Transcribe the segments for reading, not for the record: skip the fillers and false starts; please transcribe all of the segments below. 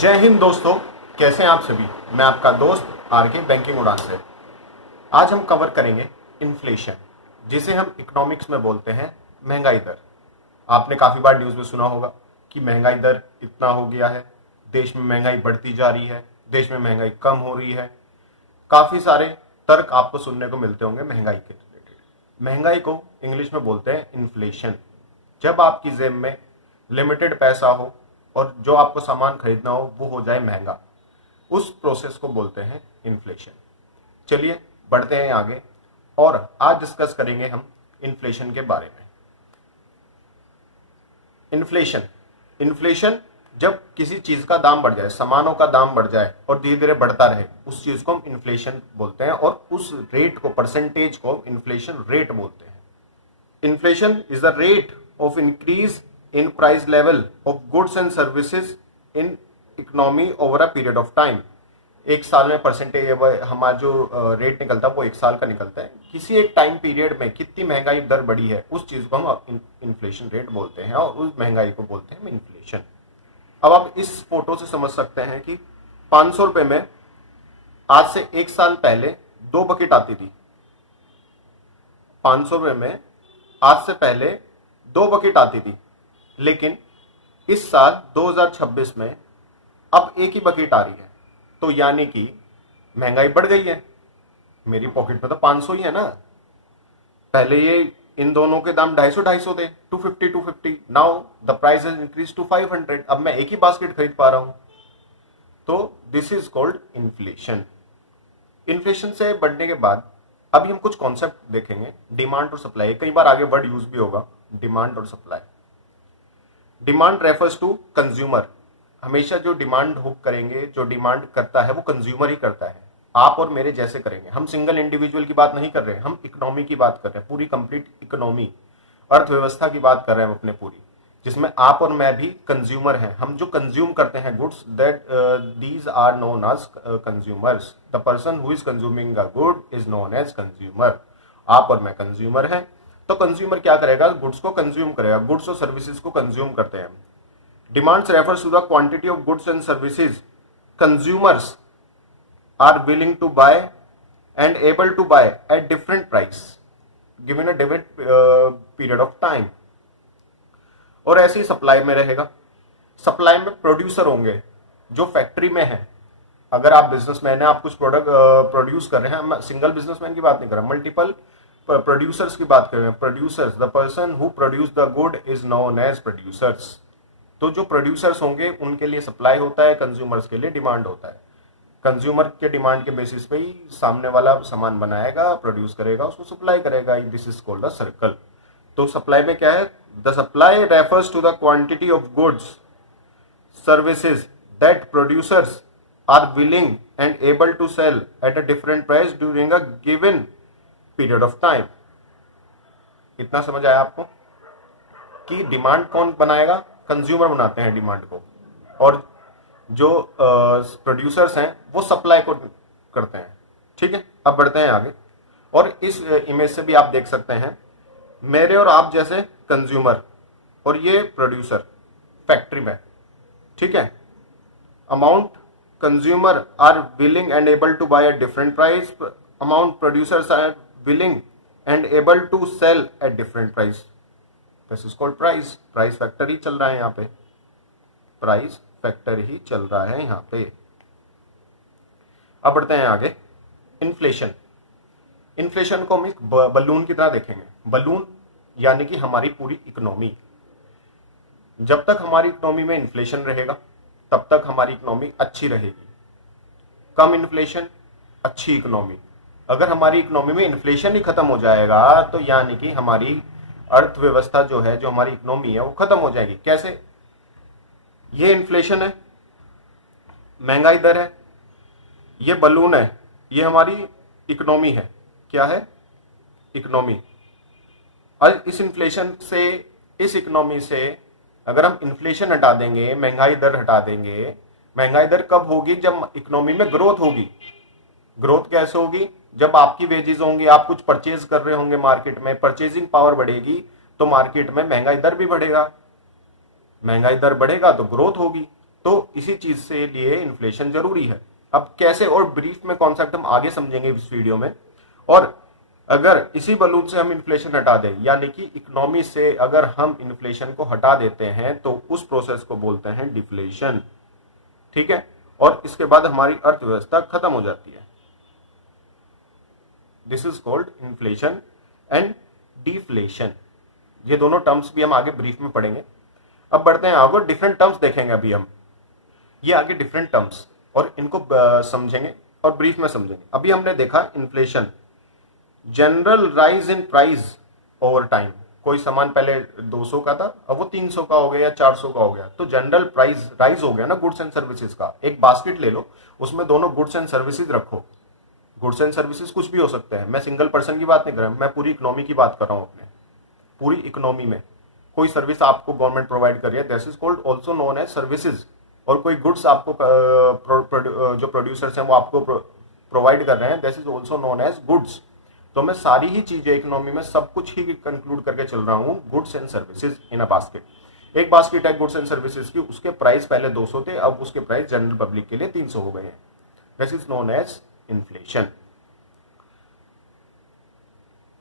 जय हिंद दोस्तों, कैसे हैं आप सभी। मैं आपका दोस्त आरके बैंकिंग उड़ान से। आज हम कवर करेंगे इन्फ्लेशन, जिसे हम इकोनॉमिक्स में बोलते हैं महंगाई दर। आपने काफ़ी बार न्यूज़ में सुना होगा कि महंगाई दर इतना हो गया है, देश में महंगाई बढ़ती जा रही है, देश में महंगाई कम हो रही है। काफ़ी सारे तर्क आपको सुनने को मिलते होंगे महंगाई के रिलेटेड। महंगाई को इंग्लिश में बोलते हैं इन्फ्लेशन। जब आपकी जेब में लिमिटेड पैसा हो और जो आपको सामान खरीदना हो वो हो जाए महंगा, उस प्रोसेस को बोलते हैं इन्फ्लेशन। चलिए बढ़ते हैं आगे और आज डिस्कस करेंगे हम इन्फ्लेशन के बारे में। इन्फ्लेशन जब किसी चीज का दाम बढ़ जाए, सामानों का दाम बढ़ जाए और धीरे धीरे बढ़ता रहे, उस चीज को हम इन्फ्लेशन बोलते हैं और उस रेट को, परसेंटेज को इन्फ्लेशन रेट बोलते हैं। Inflation is the rate of increase in price level of goods and services in economy over a period of time। एक साल में परसेंटेज हमारा जो रेट निकलता है वो एक साल का निकलता है। किसी एक टाइम पीरियड में कितनी महंगाई दर बढ़ी है उस चीज को हम इन्फ्लेशन रेट बोलते हैं और उस महंगाई को बोलते हैं इन्फ्लेशन। अब आप इस फोटो से समझ सकते हैं कि 500 रुपए में आज से एक साल पहले 2 बकेट आती थी। 500 रुपए में आज से पहले 2 बकेट आती थी, लेकिन इस साल 2026 में अब एक ही बकेट आ रही है। तो यानी कि महंगाई बढ़ गई है। मेरी पॉकेट में तो 500 ही है ना। पहले ये इन दोनों के दाम 250 थे, 250। Now the price has increase to 500। अब मैं एक ही बास्केट खरीद पा रहा हूं। तो this is called inflation. Inflation से बढ़ने के बाद अभी हम कुछ कॉन्सेप्ट देखेंगे, डिमांड और सप्लाई। कई बार आगे वर्ड यूज भी होगा, डिमांड और supply. Demand refers to consumer. हमेशा जो डिमांड हुक करेंगे, जो डिमांड करता है वो कंज्यूमर ही करता है। आप और मेरे जैसे करेंगे। हम सिंगल इंडिविजुअल की बात नहीं कर रहे हैं, हम इकोनॉमी की बात कर रहे हैं, पूरी कंप्लीट इकोनॉमी, अर्थव्यवस्था की बात कर रहे हैं अपने पूरी, जिसमें आप और मैं भी कंज्यूमर हैं। हम जो कंज्यूम करते हैं goods, that these are known as consumers. The person who is consuming a good is known as consumer. आप और मैं कंज्यूमर हैं। तो कंज्यूमर क्या करेगा? गुड्स को कंज्यूम करेगा। गुड्स और सर्विसेज को कंज्यूम करते हैं। Demands refers to the quantity of goods and services consumers are willing to buy and able to buy at different price given a different period of time. और ऐसे ही supply में रहेगा। Supply में producer होंगे जो factory में है। अगर आप बिजनेसमैन हैं, आप कुछ प्रोडक्ट प्रोड्यूस कर रहे हैं, मैं सिंगल बिजनेसमैन की बात नहीं कर रहा, मल्टीपल प्रोड्यूसर्स की बात कर रहे हैं। Producers, the person who produce the good is known as producers. तो जो प्रोड्यूसर्स होंगे उनके लिए सप्लाई होता है, कंज्यूमर्स के लिए डिमांड होता है। कंज्यूमर के डिमांड के बेसिस पे ही सामने वाला सामान बनाएगा, प्रोड्यूस करेगा, उसको सप्लाई करेगा। This is called a circle. तो सप्लाई में क्या है? The supply refers to the quantity of goods services that producers are willing and able to sell at a different price during a given period of time. इतना समझ आया आपको कि demand कौन बनाएगा? कंज्यूमर बनाते हैं डिमांड को, और जो प्रोड्यूसर्स हैं वो सप्लाई को करते हैं। ठीक है, अब बढ़ते हैं आगे। और इस इमेज से भी आप देख सकते हैं मेरे और आप जैसे कंज्यूमर और ये प्रोड्यूसर फैक्ट्री में। ठीक है, amount consumer are willing and able to buy at different price, amount producers are willing and able to sell at different price. This is called price. Price factor ही चल रहा है यहाँ पे, प्राइस फैक्टर ही चल रहा है यहाँ पे। अब बढ़ते हैं आगे। इन्फ्लेशन। इन्फ्लेशन को हम एक बलून की तरह देखेंगे। बलून यानी कि हमारी पूरी इकोनॉमी। जब तक हमारी इकोनॉमी में इन्फ्लेशन रहेगा तब तक हमारी इकोनॉमी अच्छी रहेगी। कम इन्फ्लेशन, अच्छी इकोनॉमी। अगर हमारी इकोनॉमी में इन्फ्लेशन ही खत्म हो जाएगा तो यानी कि हमारी अर्थव्यवस्था जो है, जो हमारी इकोनॉमी है, वो खत्म हो जाएगी। कैसे? ये इन्फ्लेशन है, महंगाई दर है, ये बलून है, ये हमारी इकोनॉमी है। क्या है? इकोनॉमी। और इस इन्फ्लेशन से, इस इकोनॉमी से अगर हम इन्फ्लेशन हटा देंगे, महंगाई दर हटा देंगे। महंगाई दर कब होगी? जब इकोनॉमी में ग्रोथ होगी। ग्रोथ कैसे होगी? जब आपकी वेजेस होंगी, आप कुछ परचेज कर रहे होंगे मार्केट में, परचेजिंग पावर बढ़ेगी तो मार्केट में महंगाई दर भी बढ़ेगा। महंगाई दर बढ़ेगा तो ग्रोथ होगी। तो इसी चीज से लिए इन्फ्लेशन जरूरी है। अब कैसे और ब्रीफ में कॉन्सेप्ट हम आगे समझेंगे इस वीडियो में। और अगर इसी बलून से हम इन्फ्लेशन हटा दें, यानी कि इकोनॉमी से अगर हम इन्फ्लेशन को हटा देते हैं, तो उस प्रोसेस को बोलते हैं डिफ्लेशन। ठीक है, और इसके बाद हमारी अर्थव्यवस्था खत्म हो जाती है। This is called inflation and deflation. ये दोनों टर्म्स भी हम आगे ब्रीफ में पढ़ेंगे। अब बढ़ते हैं आगे, डिफरेंट टर्म्स देखेंगे अभी हम, ये आगे डिफरेंट टर्म्स, और इनको समझेंगे और ब्रीफ में समझेंगे। अभी हमने देखा inflation, general rise in price over time. कोई सामान पहले 200 का था, अब वो 300 का हो गया या 400 का हो गया, तो जनरल प्राइस राइज हो गया ना गुड्स एंड सर्विसेज का। एक बास्केट ले लो, उसमें दोनों गुड्स एंड सर्विसेज रखो। गुड्स एंड सर्विसेज कुछ भी हो सकते हैं, मैं सिंगल पर्सन की बात नहीं कर रहा, मैं पूरी इकोनॉमी की बात कर रहा हूं। अपने पूरी इकोनॉमी में कोई सर्विस आपको गवर्नमेंट प्रोवाइड कर रही है, this is called also known as services. और कोई गुड्स आपको जो प्रोड्यूसर्स हैं वो आपको प्रोवाइड कर रहे हैं, this is also known as goods. तो मैं सारी ही चीजें इकोनॉमी में सब कुछ ही कंक्लूड करके चल रहा हूँ, goods and services in a basket. एक बास्केट है गुड्स एंड सर्विसेज की, उसके प्राइस पहले 200 थे, अब उसके प्राइस जनरल पब्लिक के लिए 300 हो गए हैं। This is known as inflation.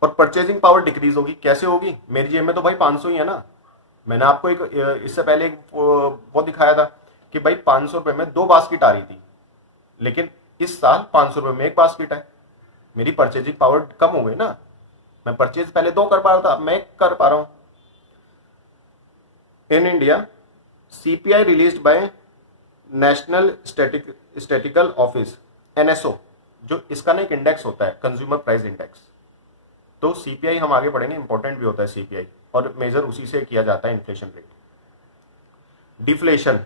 और परचेजिंग पावर डिक्रीज होगी। कैसे होगी? मेरी जेब में तो भाई 500 ही है ना। मैंने आपको एक इससे पहले एक वो दिखाया था कि भाई 500 रुपए में 2 बास्केट आ रही थी, लेकिन इस साल 500 रुपए में 1 बास्केट है। मेरी परचेजिंग पावर कम हो गई ना। मैं परचेज पहले 2 कर पा रहा था, अब मैं 1 कर पा रहा हूं। In India CPI released by national statistical office, NSO, जो इसका ना एक इंडेक्स होता है, कंज्यूमर प्राइस इंडेक्स। तो सीपीआई हम आगे पढ़ेंगे, इंपॉर्टेंट भी होता है सीपीआई, और मेजर उसी से किया जाता है inflation rate. Deflation,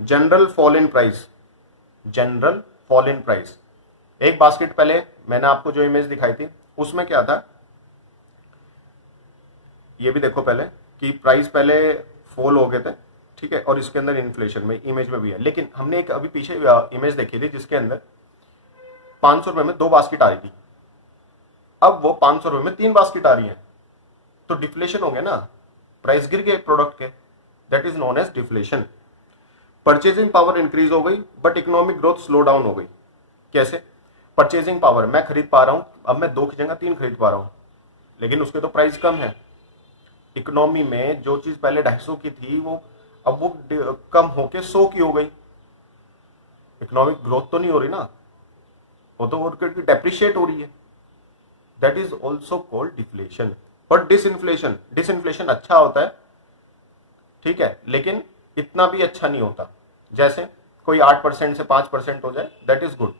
general fall in price, general fall in price. एक बास्केट पहले मैंने आपको जो इमेज दिखाई थी उसमें क्या था, ये भी देखो पहले कि प्राइस पहले फॉल हो गए थे, ठीक है, और इसके अंदर इन्फ्लेशन में इमेज में भी है। लेकिन हमने एक अभी पीछे इमेज देखी थी जिसके अंदर 500 रुपए में 2 बास्केट आ रही थी, अब वो 500 रुपए में 3 बास्केट आ रही है, तो डिफ्लेशन हो गया ना, प्राइस गिर गए प्रोडक्ट के, that is known as deflation. Purchasing power increase हो गई but economic growth slow down हो गई। कैसे? परचेजिंग पावर, मैं खरीद पा रहा हूं, अब मैं 2 की जगह 3 खरीद पा रहा हूं, लेकिन उसके तो प्राइस कम है। इकोनॉमी में जो चीज पहले 250 की थी वो अब वो कम होके 100 की हो गई। इकोनॉमिक ग्रोथ तो नहीं हो रही ना, वो तो डेप्रिशिएट हो रही है। That is also called deflation. और डिसइन्फ्लेशन, डिसइन्फ्लेशन अच्छा होता है, ठीक है, लेकिन इतना भी अच्छा नहीं होता। जैसे कोई 8% से 5% हो जाए, दैट इज गुड,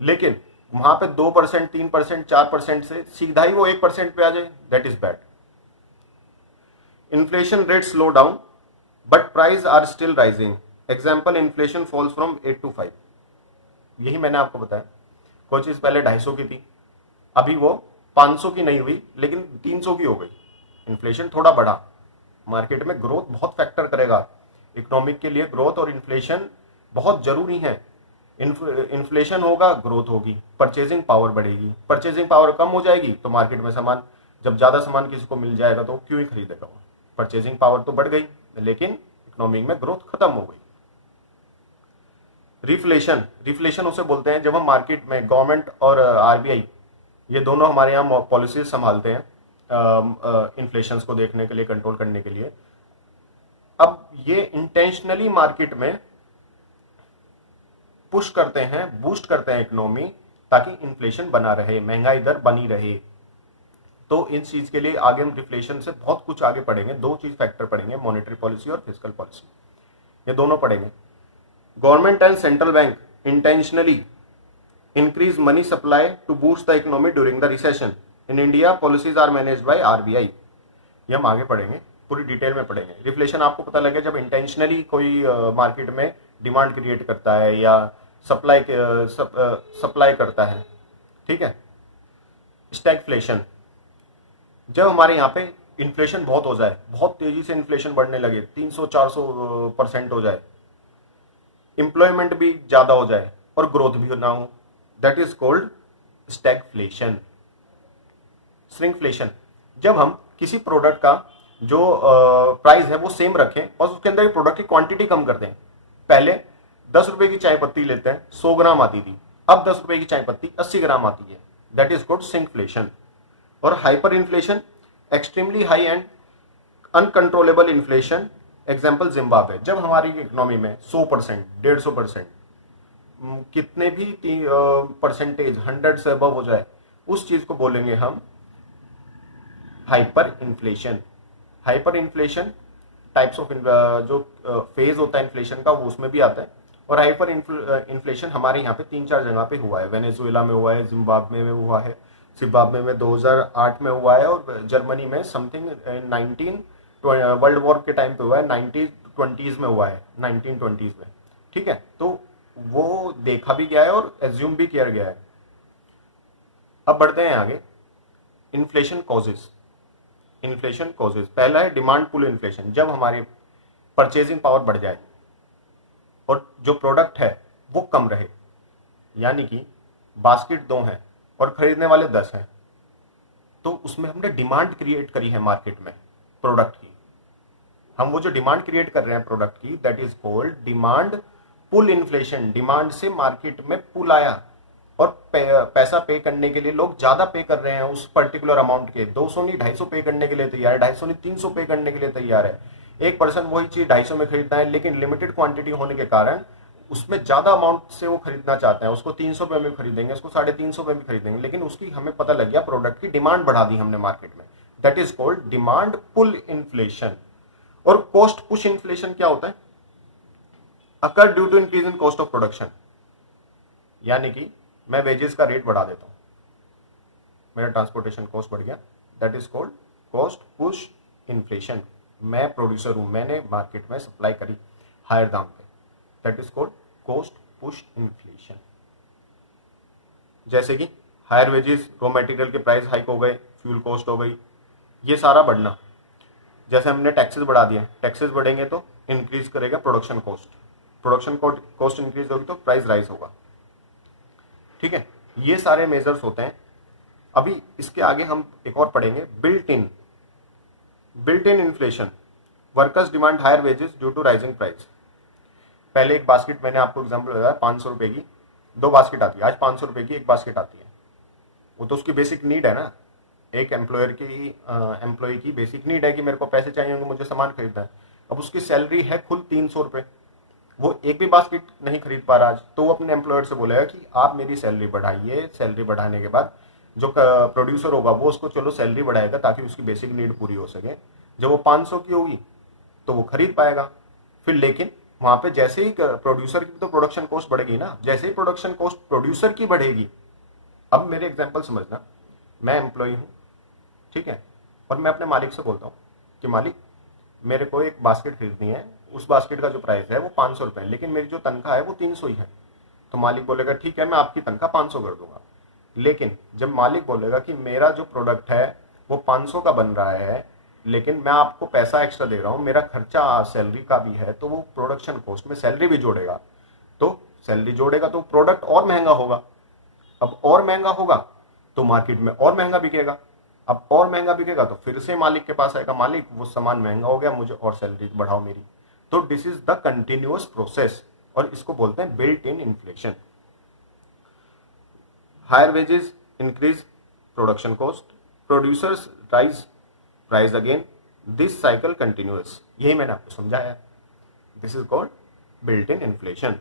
लेकिन वहां पे 2%, 3%, 4% से सीधा ही वो 1% पे आ जाए, that is bad. Inflation rate slow down but price are still rising. Example, inflation falls from 8 to 5। यही मैंने आपको बताया, कोई चीज पहले 250 की थी, अभी वो 500 की नहीं हुई लेकिन 300 की हो गई। इन्फ्लेशन थोड़ा बढ़ा। मार्केट में ग्रोथ बहुत फैक्टर करेगा, इकोनॉमिक के लिए ग्रोथ और इन्फ्लेशन बहुत जरूरी है। इन्फ्लेशन होगा, ग्रोथ होगी, परचेजिंग पावर बढ़ेगी। परचेजिंग पावर कम हो जाएगी तो मार्केट में सामान, जब ज्यादा सामान किसी को मिल जाएगा तो क्यों ही खरीदेगा वो। परचेजिंग पावर तो बढ़ गई लेकिन इकोनॉमी में ग्रोथ खत्म हो गई। रिफ्लेशन, रिफ्लेशन उसे बोलते हैं जब हम मार्केट में, गवर्नमेंट और आरबीआई ये दोनों हमारे यहाँ पॉलिसीज संभालते हैं इन्फ्लेशन को देखने के लिए, कंट्रोल करने के लिए। अब ये इंटेंशनली मार्केट में पुश करते हैं, बूस्ट करते हैं इकोनॉमी, ताकि इन्फ्लेशन बना रहे, महंगाई दर बनी रहे। तो इन चीज के लिए आगे हम रिफ्लेशन से बहुत कुछ आगे पढ़ेंगे। 2 चीज फैक्टर पढ़ेंगे, मॉनेटरी पॉलिसी और फिस्कल पॉलिसी, ये दोनों पढ़ेंगे। Government and central bank intentionally increase money supply to boost the economy during the recession. In India, policies are managed by RBI. ये हम आगे पढ़ेंगे, पूरी डिटेल में पढ़ेंगे। रिफ्लेशन आपको पता लगे जब इंटेंशनली कोई मार्केट में डिमांड क्रिएट करता है या सप्लाई करता है, ठीक है। स्टैगफ्लेशन, जब हमारे यहाँ पे इन्फ्लेशन बहुत हो जाए, बहुत तेजी से इन्फ्लेशन बढ़ने लगे, 300-400% हो जाए, एम्प्लॉयमेंट भी ज्यादा हो जाए और ग्रोथ भी ना हो, that is called stagflation. Shrinkflation, जब हम किसी प्रोडक्ट का जो प्राइस है वो सेम रखें और उसके अंदर प्रोडक्ट की क्वांटिटी कम कर दें, पहले 10 रुपए की चाय पत्ती लेते हैं, 100 ग्राम आती थी, अब 10 रुपए की चाय पत्ती 80 ग्राम आती है। That is called shrinkflation. और hyper inflation, extremely high and uncontrollable inflation, example Zimbabwe. जब हमारी इकोनॉमी में 100%, 150%, कितने भी परसेंटेज 100 से अबव हो जाए, उस चीज को बोलेंगे हम hyper inflation. Hyper inflation types of जो फेज होता है इन्फ्लेशन का, वो उसमें भी आता है। और हाइपर इन्फ्लेशन हमारे यहाँ पे 3-4 जगह पे हुआ है। वेनेजुएला में हुआ है, जिम्बाब्वे में हुआ है, जिम्बाब्वे में 2008 में हुआ है, और जर्मनी में समथिंग 19 वर्ल्ड वॉर के टाइम पे हुआ है, 1920s में हुआ है, 1920s में। ठीक है, तो वो देखा भी गया है और एज्यूम भी किया गया है। अब बढ़ते हैं आगे। Inflation causes. इन्फ्लेशन कॉजेज, पहला है डिमांड पुल इन्फ्लेशन। जब हमारी परचेजिंग पावर बढ़ जाए और जो प्रोडक्ट है वो कम रहे, यानी कि बास्केट 2 हैं और खरीदने वाले 10 हैं, तो उसमें हमने डिमांड क्रिएट करी है मार्केट में प्रोडक्ट की। हम वो जो डिमांड क्रिएट कर रहे हैं प्रोडक्ट की, that is called demand pull inflation. Demand से मार्केट में पुल आया और पैसा पे करने के लिए लोग ज्यादा पे कर रहे हैं उस पर्टिकुलर अमाउंट के। 200 नहीं 250 पे करने के लिए तैयार है, 250 नहीं 300 पे करने के लिए तैयार है। एक पर्सन वही चीज 250 में खरीदना है, लेकिन लिमिटेड क्वांटिटी होने के कारण उसमें ज्यादा अमाउंट से वो खरीदना चाहते हैं। उसको 300 पे में खरीदेंगे, उसको 350 पे भी खरीदेंगे, लेकिन उसकी हमें पता लग गया प्रोडक्ट की डिमांड बढ़ा दी हमने मार्केट में। That is called demand pull inflation. और कॉस्ट पुश इन्फ्लेशन क्या होता है? Occur due to increase in cost of production, यानी कि मैं वेजेस का रेट बढ़ा देता हूं, मेरा ट्रांसपोर्टेशन कॉस्ट बढ़ गया, that is called cost push inflation. मैं प्रोड्यूसर हूं, मैंने मार्केट में सप्लाई करी हायर दाम पे, that is called cost push inflation. जैसे कि हायर वेजेस, रॉ मटेरियल के प्राइस हाइक हो गए, फ्यूल कॉस्ट हो गई, ये सारा बढ़ना। जैसे हमने टैक्सेस बढ़ा दिए, टैक्सेस बढ़ेंगे तो इंक्रीज करेगा production cost, production cost increase होगी तो प्राइस राइज होगा। ठीक है, ये सारे मेजर्स होते हैं। अभी इसके आगे हम एक और पढ़ेंगे, built in inflation. Workers demand higher wages due to rising price. पहले एक बास्केट, मैंने आपको एग्जांपल बताया, 500 रुपए की 2 बास्केट आती है, आज 500 रुपए की 1 बास्केट आती है। वो तो उसकी बेसिक नीड है ना, एक एम्प्लॉय की बेसिक नीड है कि मेरे को पैसे चाहिए होंगे, मुझे सामान खरीदना है। अब उसकी सैलरी है कुल 300 रुपए, वो एक भी बास्केट नहीं खरीद पा रहा आज, तो वो अपने एम्प्लॉयर से बोलेगा कि आप मेरी सैलरी बढ़ाइए। सैलरी बढ़ाने के बाद जो प्रोड्यूसर होगा वो उसको चलो सैलरी बढ़ाएगा ताकि उसकी बेसिक नीड पूरी हो सके। जब वो 500 की होगी तो वो खरीद पाएगा। फिर लेकिन वहां पे जैसे ही प्रोड्यूसर की तो प्रोडक्शन कॉस्ट बढ़ेगी ना, जैसे ही प्रोडक्शन कॉस्ट प्रोड्यूसर की बढ़ेगी। अब मेरे एग्जाम्पल समझना, मैं एम्प्लॉय हूँ, ठीक है, और मैं अपने मालिक से बोलता हूँ कि मालिक मेरे को एक बास्केट खरीदनी है, उस बास्केट का जो प्राइस है वो 500 रुपए है, लेकिन मेरी जो तनख्वाह है वो 300 ही है। तो मालिक बोलेगा ठीक है, मैं आपकी तनख्वाह 500 कर दूंगा। लेकिन जब मालिक बोलेगा कि मेरा जो प्रोडक्ट है वो 500 का बन रहा है, लेकिन मैं आपको पैसा एक्स्ट्रा दे रहा हूँ, मेरा खर्चा सैलरी का भी है, तो वो प्रोडक्शन कॉस्ट में सैलरी भी जोड़ेगा, तो सैलरी जोड़ेगा तो प्रोडक्ट और महंगा होगा। अब और महंगा होगा तो मार्केट में और महंगा बिकेगा। अब और महंगा बिकेगा तो फिर से मालिक के पास आएगा, मालिक वो सामान महंगा हो गया, मुझे और सैलरी बढ़ाओ मेरी। तो this is the continuous process, और इसको बोलते हैं built in inflation. Higher wages increase production cost, producers raise price again, this cycle continuous. यही मैंने आपको समझाया, this is called built in inflation.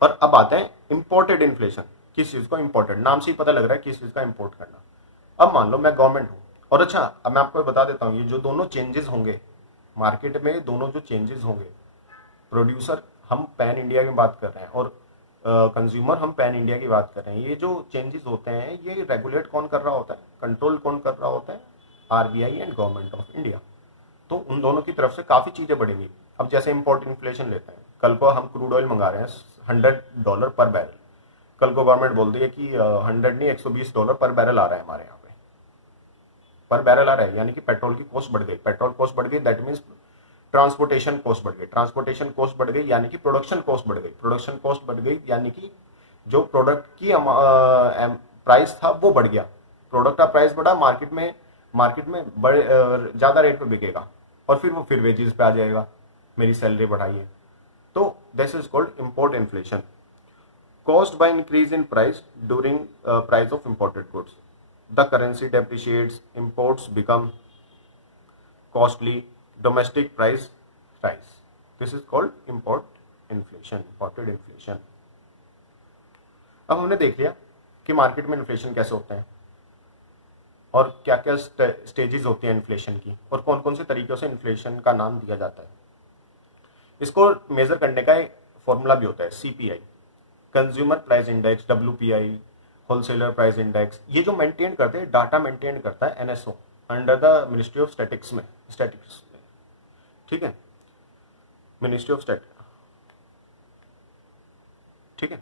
और अब आते हैं इंपोर्टेड इन्फ्लेशन। किस चीज को इंपोर्टेड, नाम से ही पता लग रहा है किस चीज का इंपोर्ट करना। अब मान लो मैं गवर्नमेंट हूं, और अच्छा अब मैं आपको बता देता हूं, ये जो दोनों चेंजेस होंगे मार्केट में, दोनों जो चेंजेस होंगे, प्रोड्यूसर हम पैन इंडिया की बात कर रहे हैं और कंज्यूमर हम पैन इंडिया की बात कर रहे हैं। ये जो चेंजेस होते हैं ये रेगुलेट कौन कर रहा होता है, कंट्रोल कौन कर रहा होता है? RBI and government of India. तो उन दोनों की तरफ से काफी चीजें बढ़ेंगी। अब जैसे इंपोर्ट इन्फ्लेशन लेते हैं, कल को हम क्रूड ऑयल मंगा रहे हैं $100 पर बैरल, कल को गवर्नमेंट बोल दी है कि 100 नहीं $120 पर बैरल आ रहा है हमारे यहाँ पे, पर बैरल आ रहा है, यानी कि पेट्रोल की कॉस्ट बढ़ गई। पेट्रोल कॉस्ट बढ़ गई, दैट मीन्स ट्रांसपोर्टेशन कॉस्ट बढ़ गई, ट्रांसपोर्टेशन कॉस्ट बढ़ गई यानी कि प्रोडक्शन कॉस्ट बढ़ गई, प्रोडक्शन कॉस्ट बढ़ गई यानी कि जो प्रोडक्ट की प्राइस था वो बढ़ गया, प्रोडक्ट का प्राइस बढ़ा, मार्केट में ज्यादा रेट पे बिकेगा, और फिर वो फिर वेजेस पे आ जाएगा, मेरी सैलरी बढ़ाइए। तो this is called import inflation, caused by increase in price during price of imported goods. The currency depreciates, imports become costly, domestic price rise. This is called import inflation, imported inflation. अब हमने देख लिया कि market में inflation कैसे होते हैं और क्या क्या स्टेजेस होती हैं इन्फ्लेशन की और कौन कौन से तरीकों से इन्फ्लेशन का नाम दिया जाता है। इसको मेजर करने का एक फॉर्मूला भी होता है, CPI, consumer price index, WPI, wholesaler price index. ये जो मेंटेन करते हैं, डाटा मेंटेन करता है NSO under the ministry of statics में, ठीक है, मिनिस्ट्री ऑफ स्टैटिक्स, ठीक है।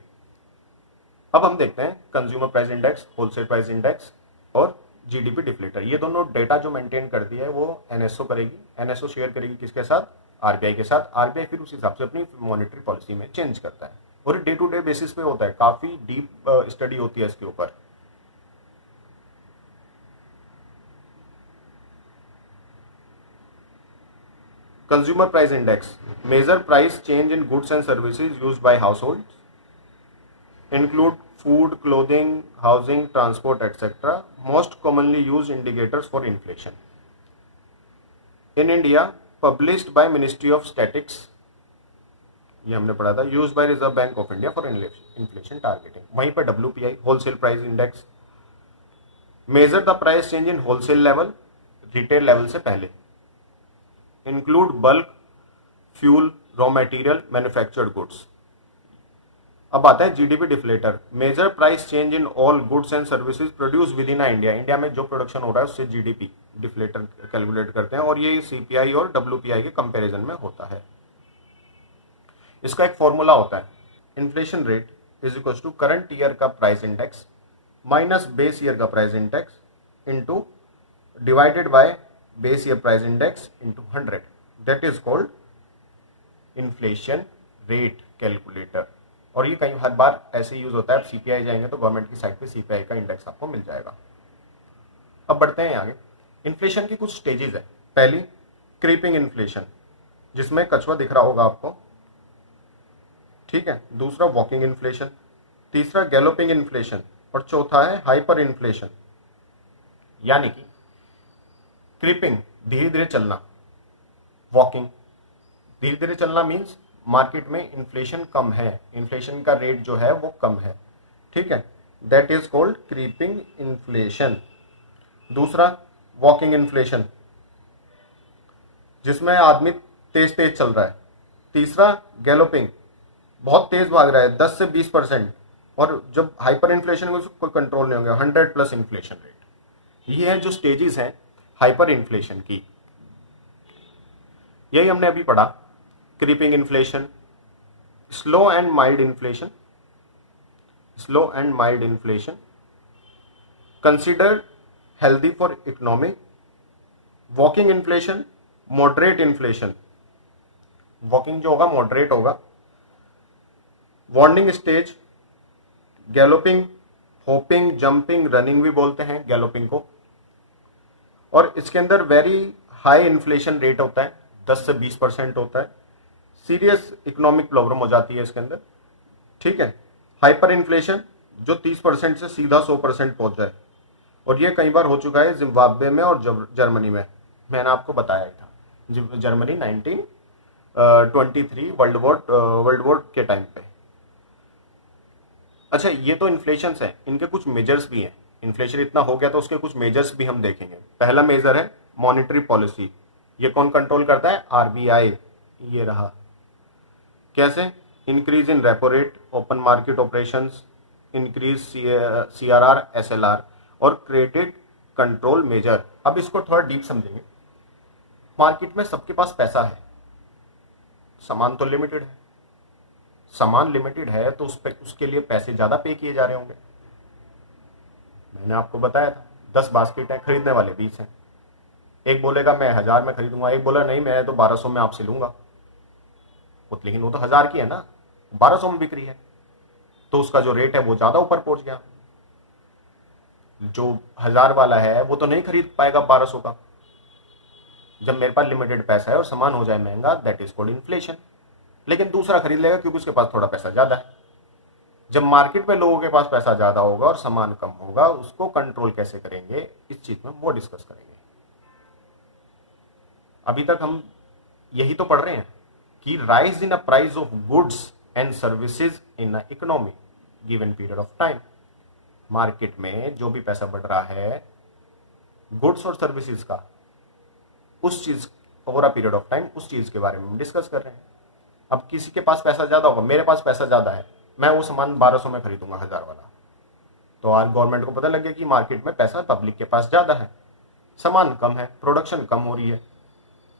अब हम देखते हैं consumer price index, wholesale price index और GDP डिफ्लेटर। ये दोनों डेटा जो मेंटेन करती है वो NSO करेगी, NSO शेयर करेगी किसके साथ, RBI के साथ। RBI फिर उस हिसाब से अपनी मॉनेटरी पॉलिसी में चेंज करता है और डे टू डे बेसिस पे होता है, काफी डीप स्टडी होती है इसके ऊपर। Consumer price index major price change in goods and services used by households, include food, clothing, housing, transport, etc. Most commonly used indicators for inflation. In India, published by Ministry of Statistics, ये हमने पढ़ा था, used by Reserve Bank of India for inflation targeting. वहीं पर WPI, wholesale price index, measure the price change in wholesale level, retail level से पहले. Include bulk, fuel, raw material, manufactured goods. अब आता है GDP deflator, measure price change in all goods and services produce within India. India में जो production हो रहा है उससे GDP डिफ्लेटर कैलकुलेट करते हैं और ये CPI और WPI के कंपैरिजन में होता है। इसका एक फॉर्मूला होता है, inflation rate is equal to current year का price index minus base year का price index into divided by base year price index into 100, that is called inflation rate calculator. और ये कई हर बार ऐसे यूज होता है। आप CPI जाएंगे तो गवर्नमेंट की साइट पे CPI का इंडेक्स आपको मिल जाएगा। अब बढ़ते हैं आगे। इन्फ्लेशन की कुछ स्टेजेस है। पहली क्रीपिंग इन्फ्लेशन, जिसमें कछुआ दिख रहा होगा आपको, ठीक है। दूसरा वॉकिंग इन्फ्लेशन, तीसरा गैलोपिंग इन्फ्लेशन और चौथा है हाइपर इन्फ्लेशन। यानी कि क्रीपिंग धीरे धीरे चलना, वॉकिंग धीरे धीरे चलना मीन्स मार्केट में इन्फ्लेशन कम है, इन्फ्लेशन का रेट जो है वो कम है, ठीक है, that is called creeping inflation. दूसरा वॉकिंग इन्फ्लेशन, जिसमें आदमी तेज तेज चल रहा है। तीसरा गैलोपिंग, बहुत तेज भाग रहा है 10 से 20%, और जब हाइपर इन्फ्लेशन में कोई कंट्रोल नहीं होगा, 100+ इन्फ्लेशन रेट। ये है जो स्टेजेस हैं हाइपर इन्फ्लेशन की। यही हमने अभी पढ़ा, creeping inflation, slow and mild inflation, slow and mild inflation, consider healthy for economy, walking inflation, moderate inflation, walking जो होगा मॉडरेट होगा, warning stage, galloping, hopping, jumping, running भी बोलते हैं गैलोपिंग को। और इसके अंदर वेरी हाई इन्फ्लेशन रेट होता है, 10 से 20% होता है। सीरियस इकोनॉमिक प्रॉब्लम हो जाती है इसके अंदर, ठीक है। हाइपर इन्फ्लेशन जो 30% से सीधा 100% पहुंच जाए, और ये कई बार हो चुका है जिम्बाब्वे में और जर्मनी में, मैंने आपको बताया था। जर्मनी 1923 वर्ल्ड वॉर के टाइम पे। अच्छा, ये तो इन्फ्लेशन है, इनके कुछ मेजर्स भी हैं। इन्फ्लेशन इतना हो गया तो उसके कुछ मेजर्स भी हम देखेंगे। पहला मेजर है मॉनेटरी पॉलिसी। ये कौन कंट्रोल करता है? RBI। ये रहा। कैसे? Increase in repo rate, open market operations, increase CRR, SLR और क्रेडिट कंट्रोल मेजर। अब इसको थोड़ा डीप समझेंगे। मार्केट में सबके पास पैसा है, सामान तो लिमिटेड है। सामान लिमिटेड है तो उसके लिए पैसे ज्यादा पे किए जा रहे होंगे। मैंने आपको बताया था 10 बास्केट है, खरीदने वाले 20 हैं। एक बोलेगा मैं 1000 में खरीदूंगा, एक बोला नहीं मैं तो 1200 में आपसे लूंगा। लेकिन वो तो 1000 की है ना, 1200 में बिक रही है, तो उसका जो रेट है वो ज्यादा ऊपर पहुंच गया। जो 1000 वाला है वो तो नहीं खरीद पाएगा 1200 का। जब मेरे पास लिमिटेड पैसा है और सामान हो जाए महंगा, दैट इज कॉल्ड इन्फ्लेशन। लेकिन दूसरा खरीद लेगा क्योंकि उसके पास थोड़ा पैसा ज्यादा है। जब मार्केट में लोगों के पास पैसा ज्यादा होगा और सामान कम होगा, उसको कंट्रोल कैसे करेंगे, इस चीज में वो डिस्कस करेंगे। अभी तक हम यही तो पढ़ रहे हैं कि rise in a price of goods and services in a economy given period of time. Market में जो भी पैसा बढ़ रहा है गुड्स और सर्विसेज का, उस चीज over a period of time, उस चीज के बारे में हम डिस्कस कर रहे हैं। अब किसी के पास पैसा ज्यादा होगा, मेरे पास पैसा ज्यादा है, मैं वो सामान 1200 में खरीदूंगा 1000 वाला, तो आज गवर्नमेंट को पता लग गया कि मार्केट में पैसा पब्लिक के पास ज्यादा है, सामान कम है, प्रोडक्शन कम हो रही है,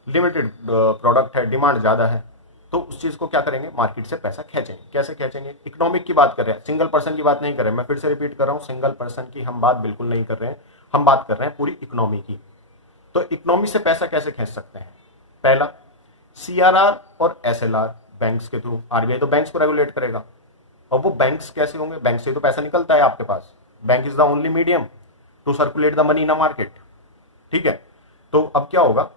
लिमिटेड प्रोडक्ट है, डिमांड ज्यादा है, तो उस चीज को क्या करेंगे, मार्केट से पैसा खींचेंगे। कैसे खींचेंगे? इकोनॉमिक की बात कर रहे हैं, सिंगल पर्सन की बात नहीं कर रहे हैं। मैं फिर से रिपीट कर रहा हूं, सिंगल पर्सन की हम बात बिल्कुल नहीं कर रहे हैं, हम बात कर रहे हैं पूरी इकोनॉमी की। तो इकोनॉमी से पैसा कैसे खींच सकते हैं? पहला, सीआरआर और एसएलआर, बैंक्स के थ्रू। आरबीआई तो बैंक्स को रेगुलेट करेगा, और वो बैंक्स कैसे होंगे? बैंक से तो पैसा निकलता है आपके पास, bank is the only medium to circulate the money in a market, ठीक है। तो अब क्या होगा,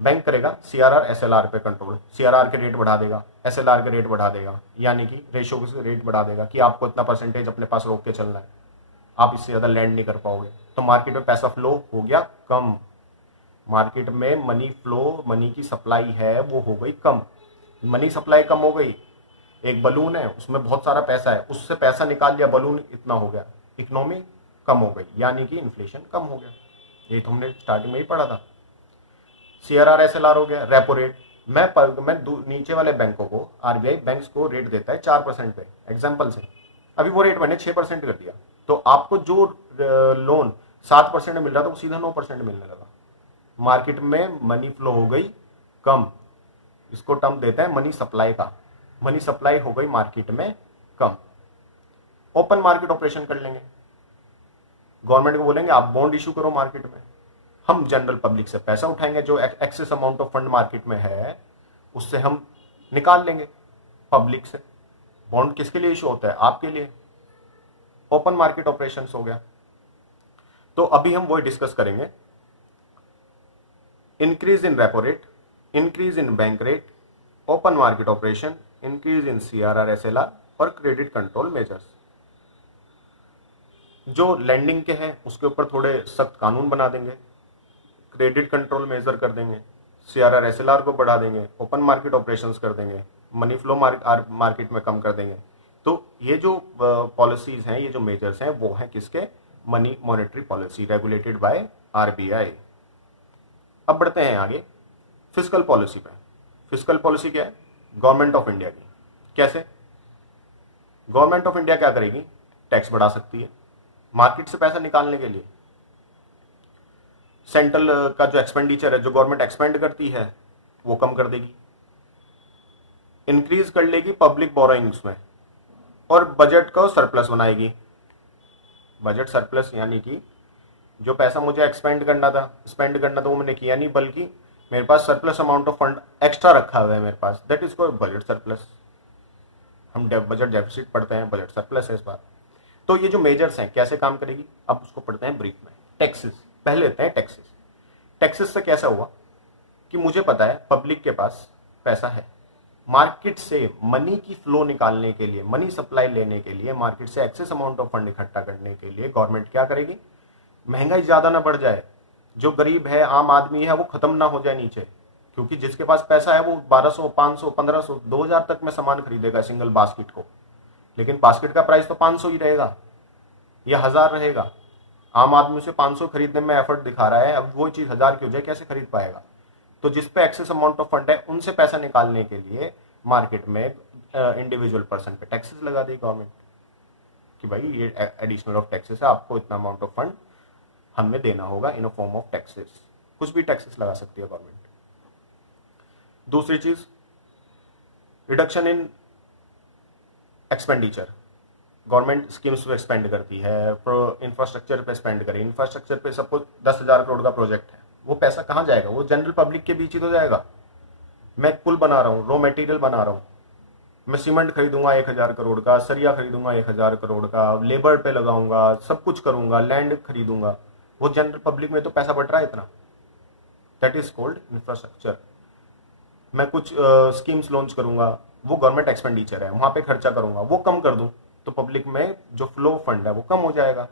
बैंक करेगा सीआरआर एसएलआर पे कंट्रोल, सीआरआर के रेट बढ़ा देगा, एसएलआर के रेट बढ़ा देगा, यानी कि रेशियो के रेट बढ़ा देगा कि आपको इतना परसेंटेज अपने पास रोक के चलना है, आप इससे ज्यादा लैंड नहीं कर पाओगे। तो मार्केट में पैसा फ्लो हो गया कम, मार्केट में मनी फ्लो, मनी की सप्लाई है वो हो गई कम, मनी सप्लाई कम हो गई। एक बलून है, उसमें बहुत सारा पैसा है, उससे पैसा निकाल लिया, बलून इतना हो गया, इकोनॉमी कम हो गई, यानी कि इन्फ्लेशन कम हो गया। ये तो हमने स्टार्टिंग में ही पढ़ा था। सीआरआर एसएलआर हो गया, रेपो रेट। मैं नीचे वाले बैंकों को, आरबीआई बैंक्स को रेट देता है 4% पे, एग्जाम्पल से, अभी वो रेट मैंने 6% कर दिया, तो आपको जो लोन 7% मिल रहा था वो सीधा 9% मिलने लगा। मार्केट में मनी फ्लो हो गई कम, इसको टर्म देता है मनी सप्लाई का, मनी सप्लाई हो गई मार्केट में कम। ओपन मार्केट ऑपरेशन कर लेंगे, गवर्नमेंट को बोलेंगे आप बॉन्ड इशू करो मार्केट में, हम जनरल पब्लिक से पैसा उठाएंगे, जो excess amount of fund market में है उससे हम निकाल लेंगे पब्लिक से। बॉन्ड किसके लिए इशू होता है? आपके लिए। ओपन मार्केट ऑपरेशंस हो गया। तो अभी हम वो डिस्कस करेंगे, increase in repo rate, increase in bank rate, open market operation, increase in CRR SLR और क्रेडिट कंट्रोल मेजर्स। जो लैंडिंग के हैं उसके ऊपर थोड़े सख्त कानून बना देंगे, क्रेडिट कंट्रोल मेजर कर देंगे, सीआरआर एसएलआर को बढ़ा देंगे, ओपन मार्केट ऑपरेशंस कर देंगे, मनी फ्लो मार्केट में कम कर देंगे। तो ये जो पॉलिसीज हैं, ये जो मेजर्स हैं, वो हैं किसके? Money monetary policy regulated by RBI. अब बढ़ते हैं आगे फिस्कल पॉलिसी पे। फिस्कल पॉलिसी क्या है? गवर्नमेंट ऑफ इंडिया की। कैसे? गवर्नमेंट ऑफ इंडिया क्या करेगी? टैक्स बढ़ा सकती है मार्केट से पैसा निकालने के लिए। सेंट्रल का जो एक्सपेंडिचर है, जो गवर्नमेंट एक्सपेंड करती है, वो कम कर देगी, इंक्रीज कर लेगी पब्लिक बोरोइंग्स में, और बजट को सरप्लस बनाएगी। बजट सरप्लस यानी कि जो पैसा मुझे एक्सपेंड करना था, स्पेंड करना था, वो मैंने किया नहीं, बल्कि मेरे पास surplus amount of fund extra रखा हुआ है मेरे पास, that is called budget surplus. हम बजट डेफिसिट पढ़ते हैं, बजट सरप्लस है इस बार। तो ये जो मेजर्स हैं कैसे काम करेगी, अब उसको पढ़ते हैं ब्रीफ में। टैक्सेस पहले लेते हैं। टैक्सेस, टैक्सेस से कैसा हुआ कि मुझे पता है पब्लिक के पास पैसा है, मार्केट से मनी की फ्लो निकालने के लिए, मनी सप्लाई लेने के लिए, मार्केट से एक्सेस अमाउंट ऑफ फंड इकट्ठा करने के लिए गवर्नमेंट क्या करेगी? महंगाई ज्यादा ना बढ़ जाए, जो गरीब है, आम आदमी है, वो खत्म ना हो जाए नीचे, क्योंकि जिसके पास पैसा है वो 1200, 500, 1500, 2000 तक में सामान खरीदेगा सिंगल बास्केट को, लेकिन बास्केट का प्राइस तो 500 ही रहेगा या 1000 रहेगा। आम आदमी से 500 खरीदने में एफर्ट दिखा रहा है, अब वो चीज 1000 की हो जाए, कैसे खरीद पाएगा? तो जिस पे एक्सेस अमाउंट ऑफ फंड है उनसे पैसा निकालने के लिए मार्केट में इंडिविजुअल पर्सन पे टैक्सेस लगा दी गवर्नमेंट कि भाई ये एडिशनल ऑफ टैक्सेस है, आपको इतना अमाउंट ऑफ फंड हमें देना होगा इन अ फॉर्म ऑफ टैक्सेस। कुछ भी टैक्सेस लगा सकती है गवर्नमेंट। दूसरी चीज, reduction in expenditure. Government schemes पे स्पेंड करती है, इंफ्रास्ट्रक्चर पे स्पेंड करे, इंफ्रास्ट्रक्चर पे सपोज 10,000 करोड़ का प्रोजेक्ट है, वो पैसा कहाँ जाएगा? वो जनरल पब्लिक के बीच ही तो जाएगा। मैं पुल बना रहा हूँ, रॉ मटेरियल बना रहा हूँ, मैं सीमेंट खरीदूंगा 1000 करोड़ का, सरिया खरीदूंगा 1000 करोड़ का, लेबर पे लगाऊंगा, सब कुछ करूंगा, लैंड खरीदूंगा, वो जनरल पब्लिक में तो पैसा बढ़ रहा है इतना, दैट इज कॉल्ड इंफ्रास्ट्रक्चर। मैं कुछ स्कीम्स लॉन्च करूंगा, वो गवर्नमेंट एक्सपेंडिचर है, वहां पे खर्चा करूंगा, वो कम कर दूं तो पब्लिक में जो फ्लो फंड है वो कम हो जाएगा।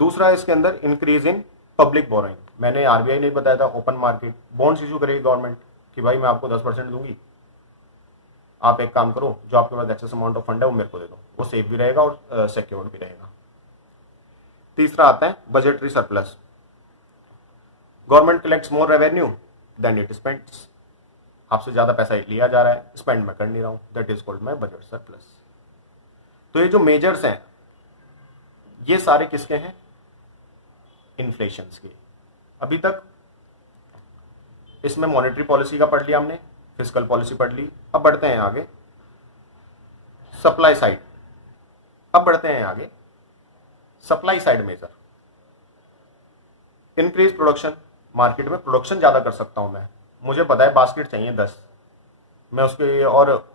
दूसरा इसके अंदर इंक्रीज इन पब्लिक बोरोइंग। मैंने आरबीआई ने बताया था ओपन मार्केट बॉन्ड्स इशू करेगी गवर्नमेंट कि भाई मैं आपको 10% दूंगी, आप एक काम करो, जो आपके पास एक्सेस अमाउंट ऑफ फंड है वो मेरे को दे दो, वो सेफ भी रहेगा और सिक्योर्ड भी रहेगा। तीसरा आता है budgetary surplus. Government collects more revenue than it spends. आपसे ज्यादा पैसा लिया जा रहा है, स्पेंड मैं कर नहीं रहा हूं, that is called my budget surplus. तो ये जो मेजर्स हैं ये सारे किसके हैं? इन्फ्लेशन के। अभी तक इसमें मॉनेटरी पॉलिसी का पढ़ लिया हमने, फिस्कल पॉलिसी पढ़ ली। अब बढ़ते हैं आगे supply side. Supply side measure, increase production. Market में प्रोडक्शन ज्यादा कर सकता हूं मैं, मुझे पता है बास्केट चाहिए 10, मैं उसके और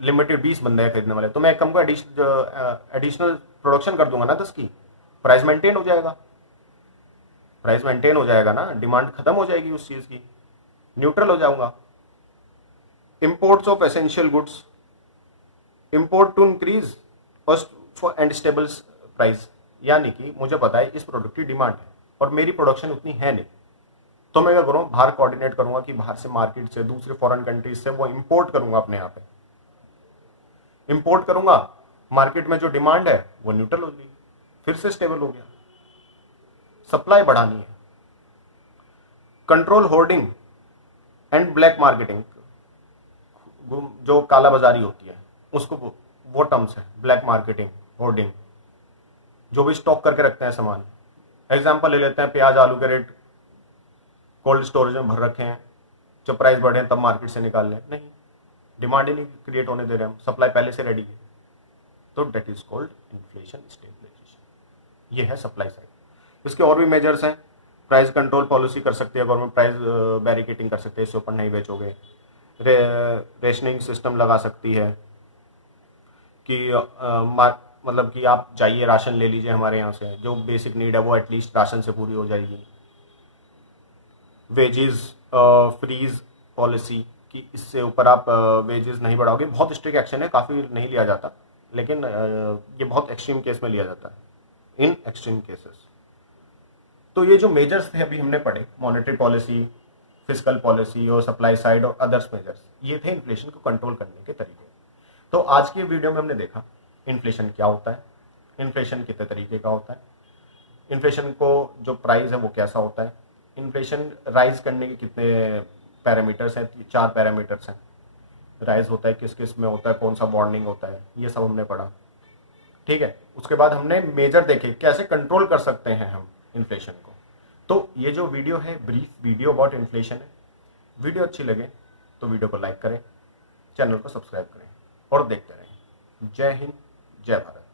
लिमिटेड 20 बंदे हैं खरीदने वाले, तो मैं कम को एडिशनल प्रोडक्शन कर दूंगा ना 10 की, प्राइस मेंटेन हो जाएगा ना, डिमांड खत्म हो जाएगी उस चीज की, न्यूट्रल हो जाऊंगा। Imports of essential goods, import to increase for and stable price, यानी कि मुझे पता है इस प्रोडक्ट की डिमांड है और मेरी प्रोडक्शन उतनी है नहीं, तो मैं क्या करूँ, बाहर कोऑर्डिनेट करूंगा कि बाहर से मार्केट से, दूसरे फॉरेन कंट्रीज से वो इंपोर्ट करूंगा, अपने यहाँ पे इंपोर्ट करूंगा, मार्केट में जो डिमांड है वो न्यूट्रल हो गई, फिर से स्टेबल हो गया। सप्लाई बढ़ानी है। Control hoarding and black marketing, जो काला बाजारी होती है उसको, वो टर्म्स है ब्लैक मार्केटिंग, होर्डिंग, जो भी स्टॉक करके रखते हैं सामान। एग्जांपल ले लेते हैं, प्याज आलू के रेट कोल्ड स्टोरेज में भर रखे हैं, जब प्राइस बढ़े तब मार्केट से निकाल लें, नहीं, डिमांड ही नहीं क्रिएट होने दे रहे हम, सप्लाई पहले से रेडी है, तो that is called inflation stabilization. ये है सप्लाई साइड। इसके और भी मेजर्स हैं। प्राइस कंट्रोल पॉलिसी कर सकती है गवर्नमेंट, प्राइस बैरिकेटिंग कर सकते हैं, इससे ऊपर नहीं बेचोगे। रेशनिंग सिस्टम लगा सकती है कि मतलब कि आप जाइए राशन ले लीजिए हमारे यहाँ से, जो बेसिक नीड है वो एटलीस्ट राशन से पूरी हो जाएगी। वेजेस फ्रीज पॉलिसी कि इससे ऊपर आप वेजेस नहीं बढ़ाओगे, बहुत स्ट्रिक्ट एक्शन है, काफ़ी नहीं लिया जाता, लेकिन ये बहुत एक्सट्रीम केस में लिया जाता है, इन एक्सट्रीम केसेस। तो ये जो मेजर्स थे अभी हमने पढ़े, मॉनेटरी पॉलिसी, फिस्कल पॉलिसी और सप्लाई साइड और अदर्स मेजर्स, ये थे इन्फ्लेशन को कंट्रोल करने के तरीके। तो आज की वीडियो में हमने देखा इन्फ्लेशन क्या होता है, इन्फ्लेशन कितने तरीके का होता है, इन्फ्लेशन को जो प्राइस है वो कैसा होता है, इन्फ्लेशन राइज करने के कितने पैरामीटर्स हैं, 4 पैरामीटर्स हैं, राइज होता है किस किस में होता है, कौन सा वार्निंग होता है, ये सब हमने पढ़ा। ठीक है, उसके बाद हमने मेजर देखे कैसे कंट्रोल कर सकते हैं हम इन्फ्लेशन को। तो ये जो वीडियो है ब्रीफ वीडियो अबाउट इन्फ्लेशन है। वीडियो अच्छी लगे तो वीडियो को लाइक करें, चैनल को सब्सक्राइब करें और देखते रहें। जय हिंद, जय भारत।